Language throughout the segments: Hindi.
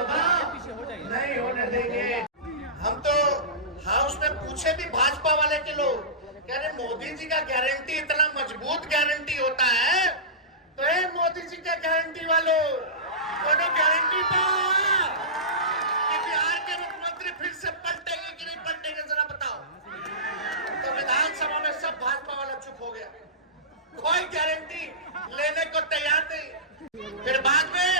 होगा, नहीं होने देंगे। हम तो हाउस में पूछे भी भाजपा वाले के लोग, कह रहे मोदी जी का गारंटी इतना मजबूत गारंटी होता है, तो ये मोदी जी का गारंटी वालों कोनो गारंटी कि बिहार के मुख्यमंत्री फिर से पलटेंगे कि नहीं पलटेंगे, जरा बताओ। तो विधानसभा में सब भाजपा वाला चुप हो गया, कोई गारंटी लेने को तैयार नहीं। फिर बाद में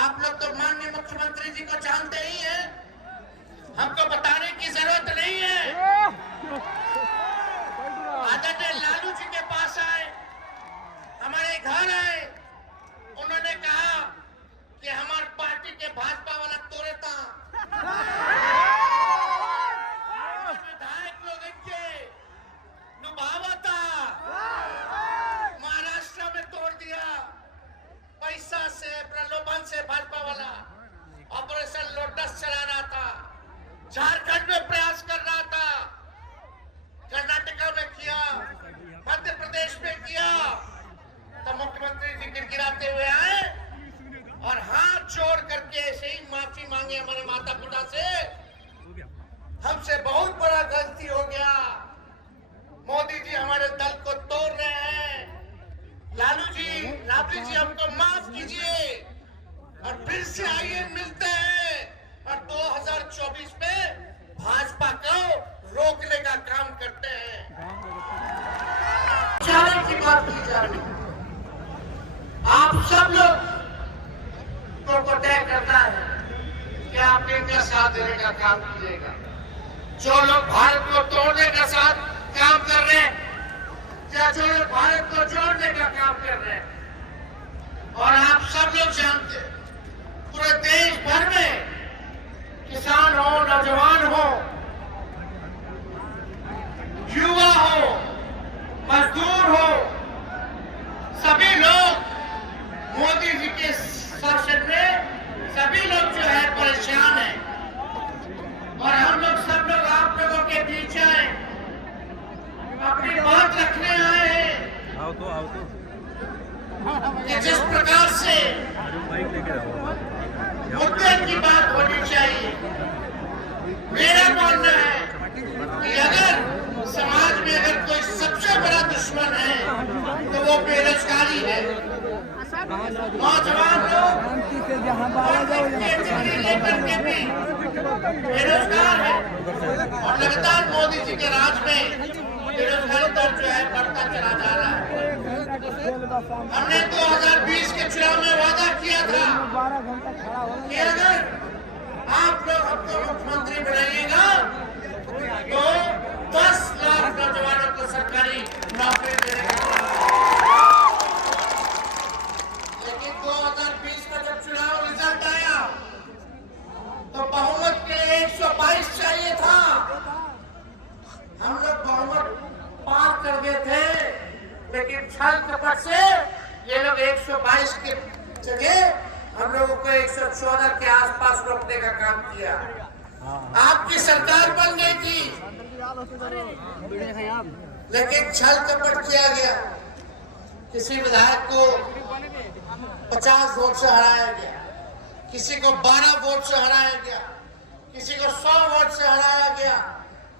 आप लोग तो माननीय मुख्यमंत्री जी को जानते ही हैं, हमको बताने की जरूरत नहीं है। आदरणीय लालू जी के पास आए, हमारे घर आए, उन्होंने कहा कि हमारी पार्टी के भाजपा वाला तोड़े था, विधायक लोग इनके नुभावा था, महाराष्ट्र में तोड़ दिया, पैसा से प्रलोभन से भाजपा वाला ऑपरेशन लोटस चला रहा था, झारखंड में प्रयास कर रहा था, कर्नाटका में किया, मध्य प्रदेश में किया, तो मुख्यमंत्री जी गिड़गिड़ाते हुए आए और हाथ जोड़ करके ऐसे ही माफी मांगे हमारे माता पिता से, हमसे बहुत बड़ा गलती हो गया, मोदी जी हमारे दल को तोड़ रहे हैं, लालू जी राबड़ी जी हमको माफ कीजिए और फिर से आइए मिलते हैं और 2024 में भाजपा को रोकने का काम करते हैं। चारे की बात की जा रही, आप सब लोग को तय करना है कि आप इनका साथ देने का काम कीजिएगा। जो लोग भारत को तोड़ने का साथ काम कर रहे हैं या जो लोग भारत को जोड़ने का काम कर रहे हैं, और आप सब लोग जानते हैं पूरे देश भर में किसान हो, नौजवान हो, युवा हो, मजदूर हो, सभी लोग मोदी जी के शासन में सभी लोग जो है परेशान हैं, और हम लोग सब लोग आप लोगों के बीच आए, अपनी बात रखने आए हैं। आओ तो कि जिस प्रकार से मुद्दे की बात होनी चाहिए, मेरा मानना है कि अगर समाज में अगर कोई सबसे बड़ा दुश्मन है तो वो बेरोजगारी है। नौजवान लोग लेकर के भी बेरोजगार है और लगातार मोदी जी के राज में बेरोजगारी दर जो है बढ़ता चला जा रहा है। हमने 2020 के चुनाव में वादा किया था कि अगर आप लोग हमको मुख्यमंत्री बनाइएगा तो 10 लाख नौजवानों को सरकारी नौकरी देने का। लेकिन 2020 का जब चुनाव रिजल्ट आया तो बहुमत के लिए 122 चाहिए था, हम लोग बहुमत पार कर गए थे, लेकिन छल कपट से ये लोग 122 के जगह हम लोगों को 114 के आसपास रोकने का काम किया। आपकी सरकार बन गई थी, लेकिन छल कपट किया गया। किसी विधायक को 50 वोट से हराया गया, किसी को 12 वोट से हराया गया, किसी को 100 वोट से हराया गया,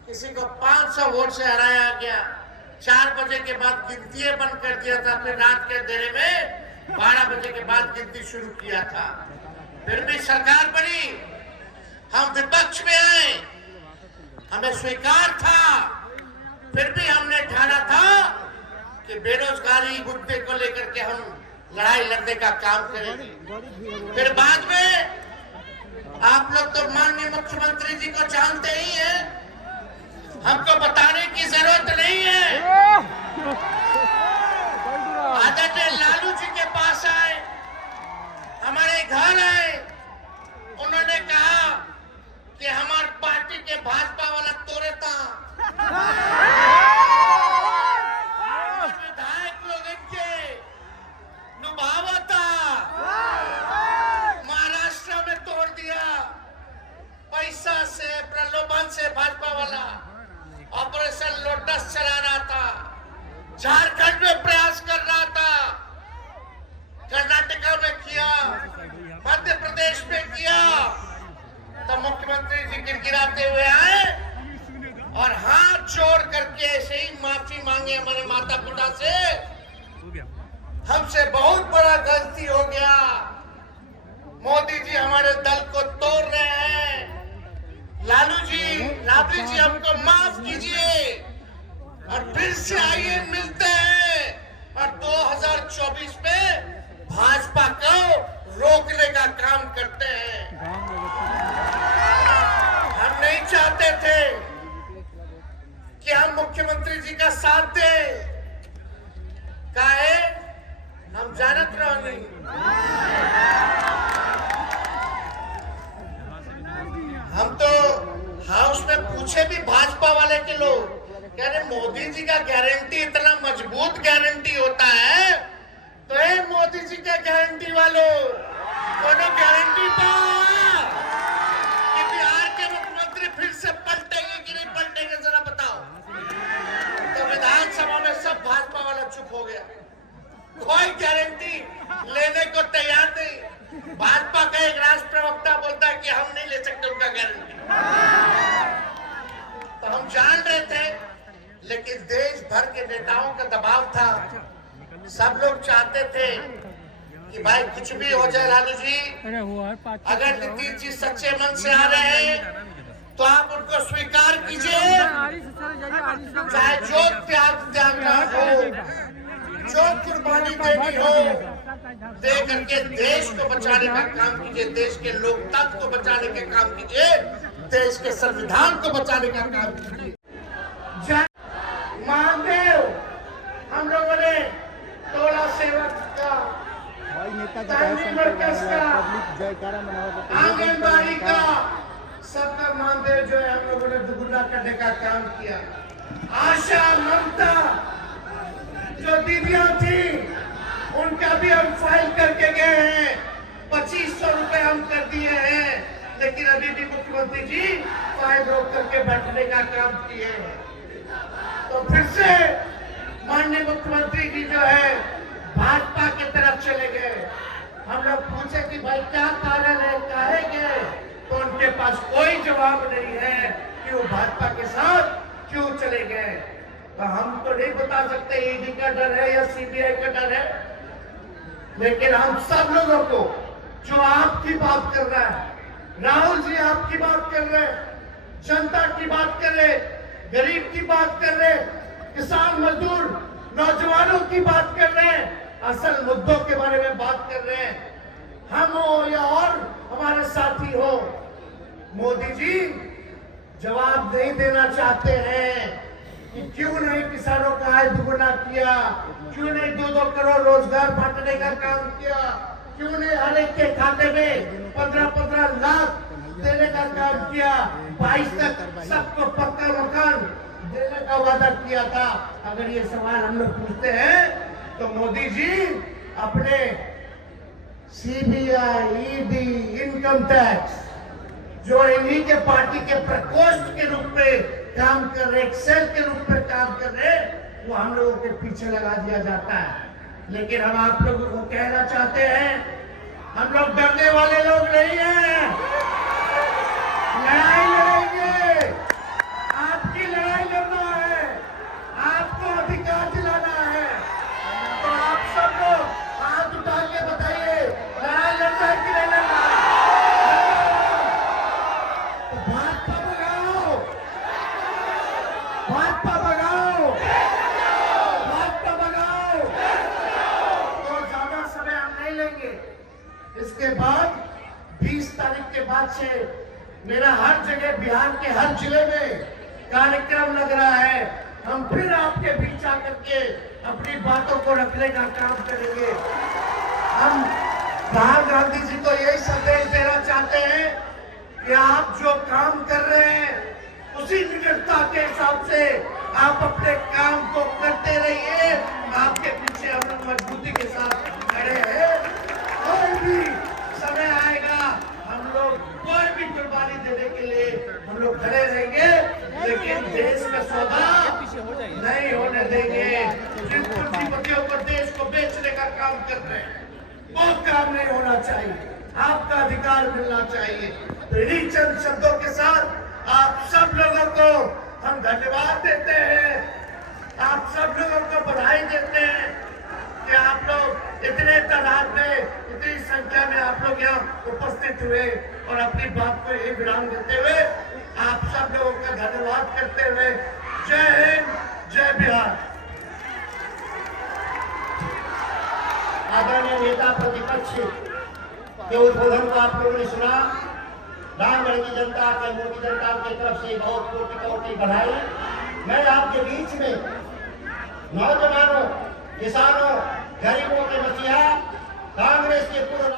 किसी को 500 वोट से हराया गया। 4 बजे के बाद गिनती बंद कर दिया था, फिर रात के अंधेरे में 12 बजे के बाद गिनती शुरू किया था। फिर भी सरकार बनी, हम विपक्ष में आए, हमें स्वीकार था, फिर भी हमने ठाना था कि बेरोजगारी मुद्दे को लेकर के हम लड़ाई लड़ने का काम करेंगे। फिर बाद में आप लोग तो माननीय मुख्यमंत्री जी को जानते ही हैं, हमको बताने की जरूरत नहीं है। आदरणीय लालू जी के पास आए, हमारे घर आए, उन्होंने कहा कि हमारी पार्टी के भाजपा वाला तोड़े था, विधायक लोग इनके नुभावा था, महाराष्ट्र में तोड़ दिया, पैसा से प्रलोभन से भाजपा वाला ऑपरेशन लोटस चला रहा था, झारखंड में प्रयास कर रहा था, कर्नाटका में किया, मध्य प्रदेश में किया। मुख्यमंत्री जी गिड़गिड़ाते हुए आए और हाथ जोड़ करके ऐसे ही माफी मांगे हमारे माता पिता से, हमसे बहुत बड़ा गलती हो गया, मोदी जी हमारे दल को तोड़ रहे हैं, लालू जी राबड़ी जी हमको माफ कीजिए और फिर से आइए मिलते हैं और 2024 में भाजपा को रोकने का काम करते हैं। हम नहीं चाहते थे कि हम मुख्यमंत्री जी का साथ दें, काहे हम जानत रहे, हम तो हाउस में पूछे भी भाजपा वाले के लोग कह रहे मोदी जी का गारंटी इतना मजबूत गारंटी होता है, तो ये मोदी जी का गारंटी वालों कोनो गारंटी कि बिहार के मुख्यमंत्री फिर से पलटेंगे कि नहीं पलटेंगे, जरा बताओ। तो विधानसभा में सब भाजपा वाला चुप हो गया, कोई गारंटी लेने को तैयार नहीं। भाजपा का एक राष्ट्र प्रवक्ता बोलता है कि हम नहीं ले सकते उनका गारंटी। तो हम जान रहे थे, लेकिन देश भर के नेताओं का दबाव था, सब लोग चाहते थे कि भाई कुछ भी हो जाए लालू जी, अगर नीतीश जी सच्चे मन से आ रहे हैं तो आप उनको स्वीकार कीजिए, चाहे जो त्यागना हो, जो कुर्बानी देनी हो, दे करके देश को बचाने का काम कीजिए, देश के लोकतंत्र को बचाने का काम कीजिए, देश के संविधान को बचाने का काम कीजिए। महादेव हम लोगों ने टोला सेवक का, आंगनबाड़ी का, सबका मानदेव जो है हम लोगों ने दुगुना करने का काम किया। आशा ममता जो दीदियां थी उनका भी हम फाइल करके गए हैं, 2500 रुपए हम कर दिए हैं, लेकिन अभी भी मुख्यमंत्री जी फाइल रोक करके बैठने का काम किए हैं। तो फिर से माननीय मुख्यमंत्री जी जो है भाजपा की तरफ चले गए। हम लोग पूछे कि भाई क्या कारण है, काहे गए, तो उनके पास कोई जवाब नहीं है कि वो भाजपा के साथ क्यों चले गए। तो हम तो नहीं बता सकते ईडी का डर है या सीबीआई का डर है, लेकिन हम सब लोगों को, जो आपकी बात कर रहा है, राहुल जी आपकी बात कर रहे, जनता की बात कर रहे, गरीब की बात कर रहे, किसान मजदूर नौजवानों की बात कर रहे हैं, असल मुद्दों के बारे में बात कर रहे हैं, हम हो या और हमारे साथी हो, मोदी जी जवाब नहीं देना चाहते हैं कि क्यों नहीं किसानों का आय दुगुना किया, क्यों नहीं 2-2 करोड़ रोजगार बांटने का काम किया, क्यों नहीं हर एक के खाते में 15-15 लाख देने का काम किया, 22 तक सबको पक्का मकान देने का वादा किया था। अगर ये सवाल हम लोग पूछते हैं तो मोदी जी अपने सीबीआई, ईडी, इनकम टैक्स जो इन्हीं के पार्टी के प्रकोष्ठ के रूप में काम कर रहे, एक सेल के रूप में काम कर रहे, वो हम लोगों के पीछे लगा दिया जाता है। लेकिन हम आप लोगों को कहना चाहते हैं, हम लोग डरने वाले लोग नहीं हैं, लड़ाई लड़ेंगे, आपकी लड़ाई लड़ना है, आपको अधिकार दिलाना है। तो आप सब लोग हाथ उठा के बताइए, लड़ाई लड़ना है कि नहीं लड़ना है? तो भाजपा भगाओ, भाजपा भगाओ, भाजपा भगाओ। तो ज्यादा समय हम नहीं लेंगे। इसके बाद 20 तारीख के बाद से मेरा हर जगह बिहार के हर जिले में कार्यक्रम लग रहा है। हम फिर आपके बीच आकर के अपनी बातों को रखने का काम करेंगे। हम राहुल गांधी जी को यही संदेश देना चाहते हैं कि आप जो काम कर रहे हैं उसी निकटता के हिसाब से आप अपने काम को करते रहिए। आपके पीछे हम लोग मजबूती के साथ खड़े हैं। कोई भी समय आएगा, हम लोग कोई भी कुर्बानी देने के लिए हम लोग खड़े रहेंगे, लेकिन देश का सौदा नहीं होने देंगे। जिन पूंजीपतियों को देश को बेचने का काम कर रहे हैं, वो काम नहीं होना चाहिए। आपका अधिकार मिलना चाहिए। इन्हीं चंद शब्दों के साथ आप सब लोगों को हम धन्यवाद देते हैं, आप सब लोगों को बधाई देते हैं कि आप लोग इतने तादाद में, इतनी संख्या में आप लोग यहाँ उपस्थित हुए और अपनी बात को एक विराम देते हुए आप सब लोगों का धन्यवाद करते हुए जय हिंद, जय बिहार। आदरणीय नेता प्रतिपक्ष के उद्बोधन को आप लोगों ने सुना। रामगढ़ की जनता के, मोदी जनता की तरफ से बहुत कोटि बधाई। मैं आपके बीच में नौजवानों, किसानों, गरीबों के मसीहा कांग्रेस के पूर्व